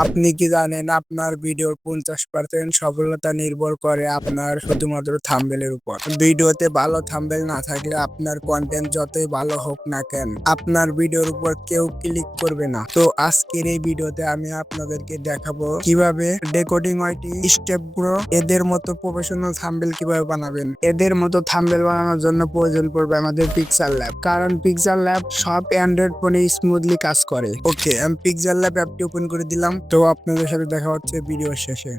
আপনি কি জানেন আপনার ভিডিওর 50% সফলতা নির্ভর করে আপনার শুধুমাত্র থাম্বনেলের উপর। ভিডিওতে ভালো থাম্বনেল না থাকলে আপনার কন্টেন্ট যতই ভালো হোক না কেন, আপনার ভিডিওর উপর কেউ ক্লিক করবে না। তো আজকের এই ভিডিওতে আমি আপনাদেরকে দেখাবো কিভাবে ডেকোডিং ওয়াইটি স্টেপ গুলো এদের মতো প্রফেশনাল থাম্বনেল কিভাবে বানাবেন। এদের মতো থাম্বনেল বানানোর জন্য প্রয়োজন পড়বে আমাদের পিক্সেল ল্যাব, কারণ পিক্সেল ল্যাব সব অ্যান্ড্রয়েড ফোনে স্মুথলি কাজ করে। ওকে, আমি পিক্সেল ল্যাব অ্যাপটি ওপেন করে দিলাম। তো আপনাদের সাথে দেখা হচ্ছে ভিডিও শেষে।